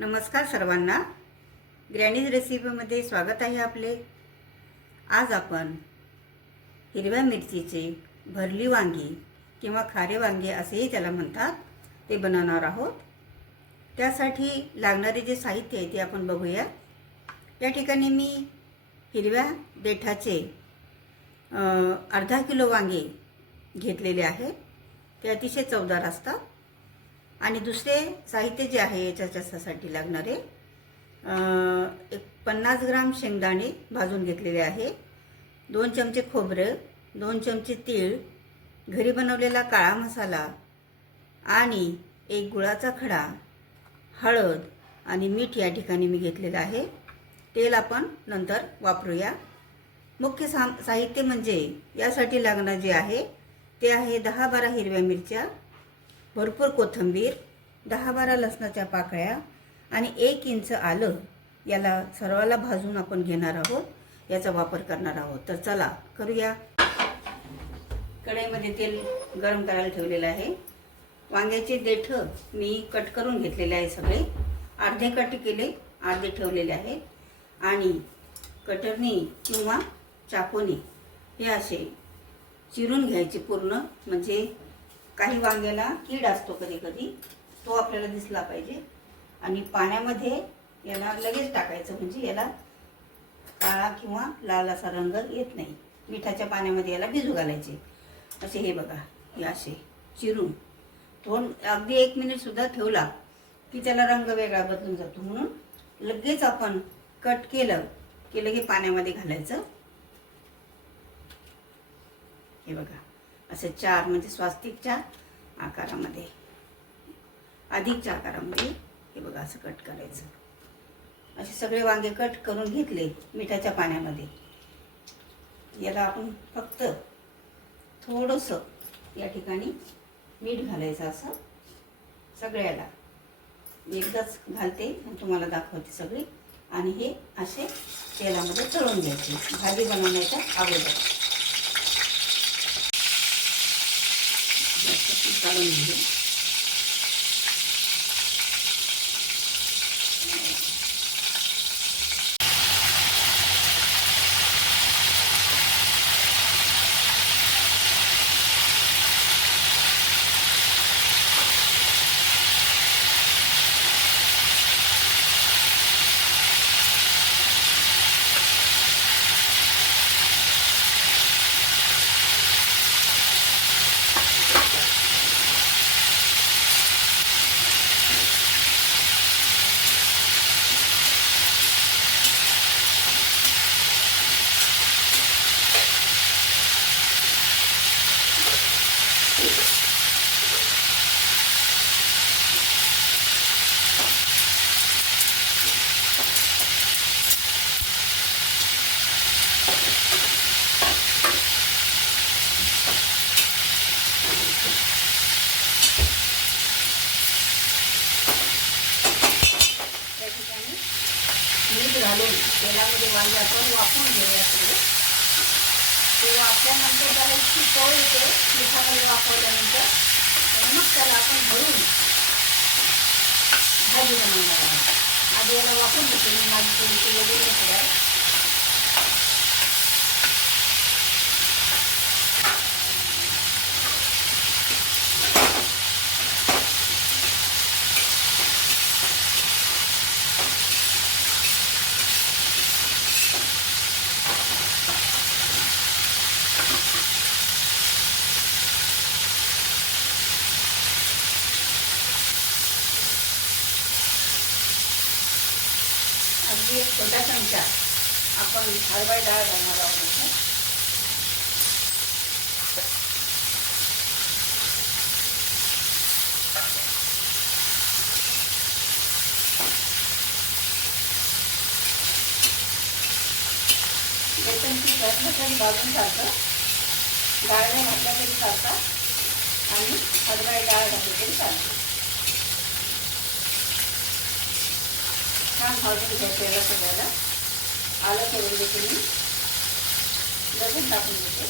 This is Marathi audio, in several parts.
नमस्कार सर्वांना, ग्रॅनीज रेसिपीमध्ये स्वागत आहे आपले। आज आपण हिरव्या मिरचीचे भरली वांगी किंवा खारे वांगे असेही त्याला म्हणतात ते बनवणार आहोत। त्यासाठी लागणारे जे साहित्य आहे ते आपण बघूया। या ठिकाणी मी हिरव्या देठाचे अर्धा किलो वांगे घेतलेले आहेत। ते अतिशय चवदार असतात। आणि दुसरे साहित्य जे आहे याच्यासाठी लागणारे 50 ग्राम शेंगदाणे भाजून घेतलेले आहे, 2 चमचे खोबरं, 2 चमचे तीळ, घरी बनवलेला काळा मसाला आणि 1 गुळाचा खडा, हळद आणि मीठ या ठिकाणी मी घेतलेलं आहे। तेल आपण नंतर वापरूया। मुख्य साहित्य म्हणजे यासाठी लागणार जे आहे ते आहे 10-12 हिरव्या मिरच्या, भरपूर कोथिंबीर, 10-12 लसणाच्या पाकळ्या आणि 1 इंच आलं। याला सर्वाला भाजून आपण घेणार आहोत, याचा वापर करणार आहोत। तर चला करूया। कढईमध्ये तेल गरम करायला ठेवलेलं आहे। वांग्याचे देठ मी कट करून घेतलेले आहे, सगळे अर्धे कट केले, अर्धे ठेवलेले आहेत। आणि कटरनी किंवा चाकूने हे असे चिरून घ्यायचे पूर्ण, म्हणजे काही वांग्याला कीड असतो कधी कधी, तो आपल्याला दिसला पाहिजे। आणि पाण्यामध्ये याला लगेच टाकायचं, म्हणजे याला काळा किंवा लाल असा रंग येत नाही। मिठाच्या पाण्यामध्ये याला भिजू घालायचे असे। हे बघा, हे असे चिरून अगदी 1 मिनिट सुद्धा ठेवला की त्याला रंग वेगळा बदलून जातो, म्हणून लगेच आपण कट केलं की लगे पाण्यामध्ये घालायचं। हे बघा, असे 4 म्हणजे स्वास्तिकच्या आकारामध्ये, अधिकच्या आकारामध्ये हे बघा असं कट करायचं। असे सगळे वांगे कट करून घेतले मिठाच्या पाण्यामध्ये। याला आपण फक्त थोडंसं या ठिकाणी मीठ घालायचं, असं सगळ्याला एकदाच घालते आणि तुम्हाला दाखवते सगळी। आणि हे असे तेलामध्ये तळून घ्यायचे भाजी बनवण्याच्या अगोदर। काढून घेऊ। मीठ घालून तेलामध्ये वांगे आपण वाफवून घेऊया सगळे। ते वाफल्यानंतर त्याला इतकी चव येते मिठामध्ये वाफवल्यानंतर, आणि मग त्याला आपण भरून भाजी बनवणार आहोत। आधी याला वाफवून घेते मी, माझी थोडीशी वेगळी आहे। अगदी 1 छोटा चमचा आपण हरभरा डाळ घालणार आहोत। बेसन पीठ घातलं तरी भाजून चालतं, डाळ नाही घातल्या तरी चालतात, आणि हरभरा डाळ घातली तरी चालते। छान भाजून घ्यायचं याला सगळ्याला। आलं सोडून देते मी, लसूण टाकून देते,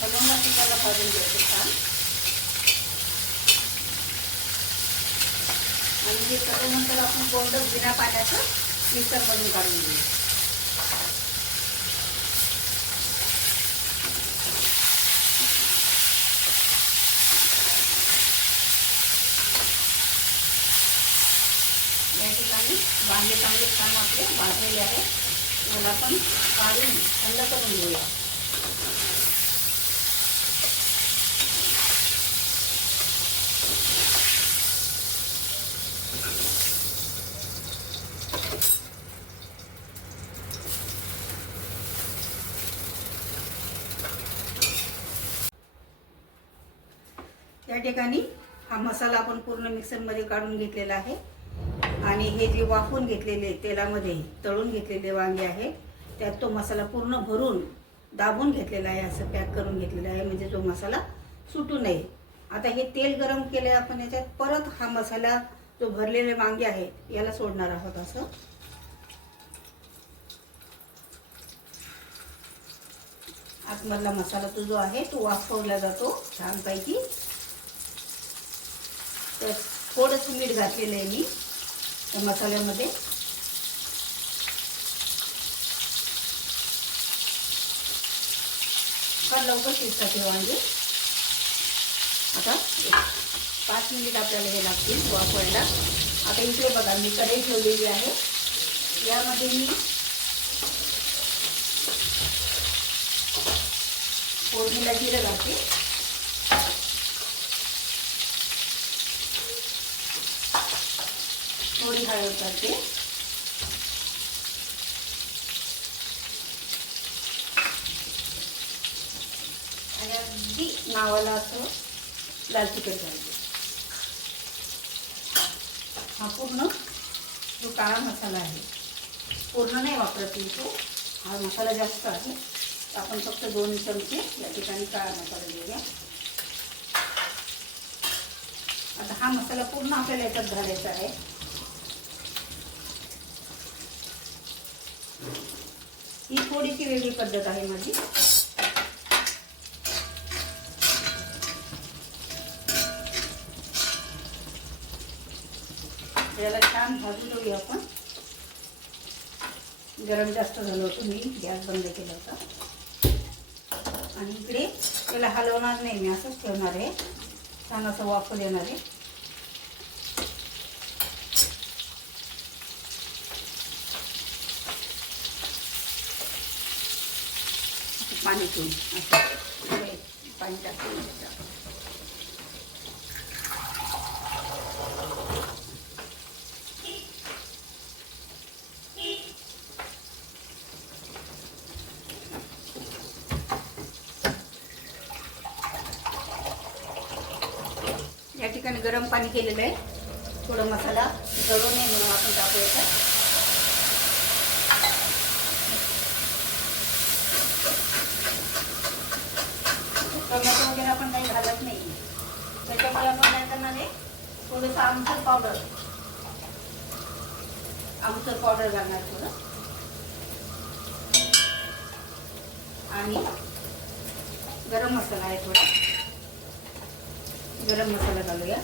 खमंग असं त्याला भाजून घ्यायचं छान। म्हणजे त्याच्यानंतर आपण कोरडं बिना पाण्याचं मिक्सरमधून काढून घेऊ. या ठिकाणी वांगे चांगले छान आपले भाजलेले आहे. मला आपण काढून थंड करून घेऊया. या ठिकाणी हा मसाला आपण पूर्ण मिक्सरमध्ये काढून घेतलेला आहे. आणि हे जे वाफवून घेतलेले तेलामध्ये तळून घेतलेले वांगे आहे त्यात तो मसाला पूर्ण भरून दाबून घेतलेला आहे. असं पॅक करून घेतलेला आहे म्हणजे तो मसाला सुटू नये. आता हे तेल गरम केले आपण याच्यात परत हा मसाला जो भरलेले वांगे आहे याला सोडणार आहोत. असं आतमधला मसाला तो जो आहे तो वाफवला जातो छानपैकी. तर थोडंसं मीठ घातलेलं आहे मी त्या मसाल्यामध्ये. फार लवकर शिजतात हे वांगे. आता 5 मिनिट आपल्याला हे लागतील वाफवायला. आता इकडे बघा मी कढई ठेवलेली आहे. यामध्ये मी फोडणीला जिरं घालते. थोडी हळद घालते. आणि अगदी नावाला असं लाल तिखट घालते. हा पूर्ण जो काळा मसाला आहे पूर्ण नाही वापरत मी तो. हा मसाला जास्त आहे. आपण फक्त 2 चमचे या ठिकाणी काळा मसाला घेऊया. आता हा मसाला पूर्ण आपल्याला याच्यात घालायचा आहे. ही थोडीशी वेगळी पद्धत आहे माझी. याला छान भाजून घेऊया आपण. गरम जास्त झालं होतं मी गॅस बंद केला होता. आणि इकडे त्याला हलवणार नाही मी असंच ठेवणार आहे. छान असं वाफू देणार आहे. पाणी ठेवून असं पाणी टाकून या ठिकाणी गरम पाणी केलेलं आहे. थोडं मसाला जळू नये म्हणून आपण टाकूया. टोमॅटो वगैरे आपण काही घालत नाही. त्याच्यामुळे आपण काय करणार आहे थोडंसं आमचूर पावडर घालणार थोडं. आणि गरम मसाला आहे थोडा. गरम मसाला घालूया.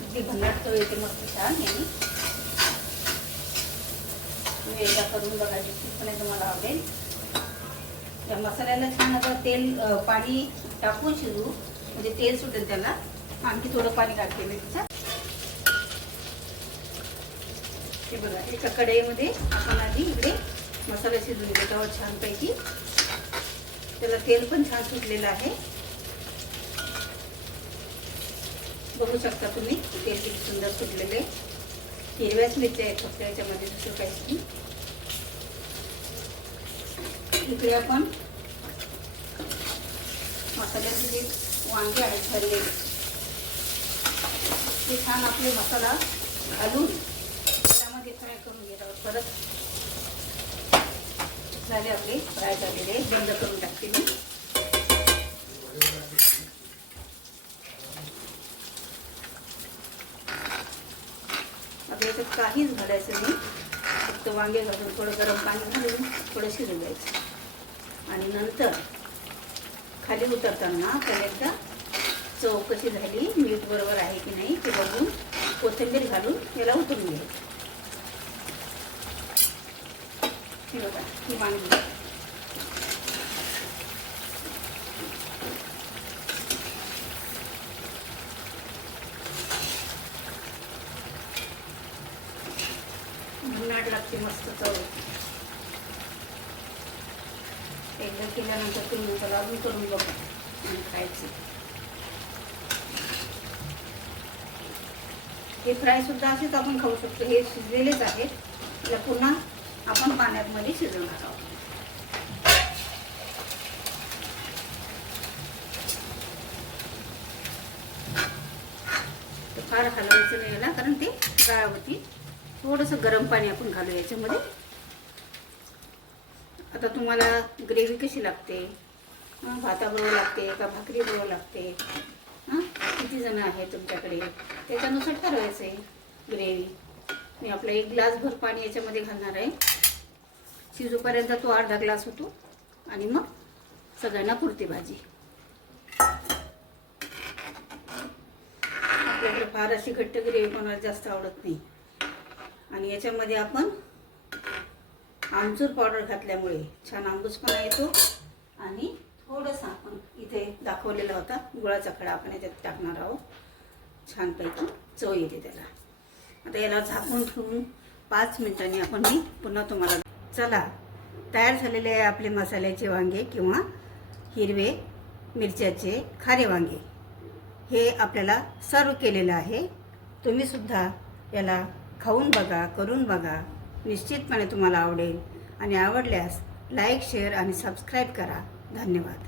अगदी भन्नाट चव येते मस्त छान. यांनी तुम्ही एकदा करून बघा. निश्चितपणे तुम्हाला आवडेल. या मसाल्याला छान आता तेल पाणी टाकून शिजवू म्हणजे तेल सुटेल त्याला. आणखी थोडं पाणी टाकते मी त्याच्यात. हे बघा एका कढईमध्ये आपण आधी इकडे मसाला शिजवून घेतो छानपैकी. त्याला तेल पण छान सुटलेलं आहे. बघू शकता तुम्ही तेल किती सुंदर सुटलेले. हिरव्याच मिरच्या आहेत फक्त याच्यामध्ये, दुसरं काहीच नाही. इकडे आपण मसाल्याचे जे वांगे आहेत भरलेले ते छान आपले मसाला घालून त्यामध्ये फ्राय करून घेत आहोत. परत झाले आपले फ्राय झालेले. बंद करून टाकते मी. आता याच्यात काहीच घालायचं नाही. फक्त वांगे घालून थोडं गरम पाणी घालून थोडं शिजून द्यायचं. आणि नंतर खाली उतरताना पहिल्यांदा चव कशी झाली, मीठ बरोबर आहे की नाही ते बघून कोथिंबीर घालून याला उतरून घ्यायचं. हे बघा, ही वांगी भन्नाट लागते, मस्त चव. एकदा केल्यानंतर तुम्ही त्याला अजून करून बघा आणि खायचे. हे फ्राय सुद्धा असेच आपण खाऊ शकतो. हे शिजलेलेच आहेत. त्याला पुन्हा आपण पाण्यामध्ये शिजवणार आहोत. फार हलवायचं नाही याला, कारण ते गाळ होती. थोडंसं गरम पाणी आपण घालू याच्यामध्ये. आता तुम्हाला ग्रेव्ही कशी लागते, भाताबरोबर लागते का भाकरीबरोबर लागते, किती जण आहेत तुमच्याकडे त्याच्यानुसार ठरवायचं आहे ग्रेव्ही. मी आपला 1 ग्लासभर पाणी याच्यामध्ये घालणार आहे. शिजूपर्यंत तो अर्धा ग्लास होतो आणि मग सगळ्यांना पुरते भाजी. आपल्याकडे फार अशी घट्ट ग्रेव्ही कोणाला जास्त आवडत नाही. आणि याच्यामध्ये आपण आमचूर पावडर घातल्यामुळे छान आंबूसपणा येतो. आणि थोडंसं आपण इथे दाखवलेला होता गुळाचा खडा आपण याच्यात टाकणार आहोत. छानपैकी चव येते त्याला. आता याला झाकून ठेवून 5 मिनिटांनी आपण मी पुन्हा तुम्हाला. चला, तयार झालेले आहे आपले मसाल्याचे वांगे किंवा हिरवे मिरच्याचे खारे वांगे. हे आपल्याला सर्व केलेलं आहे. तुम्हीसुद्धा याला खाऊन बघा, करून बघा. निश्चितपणे तुम्हाला आवडेल. आणि आवडल्यास लाईक, शेअर आणि सबस्क्राईब करा. धन्यवाद.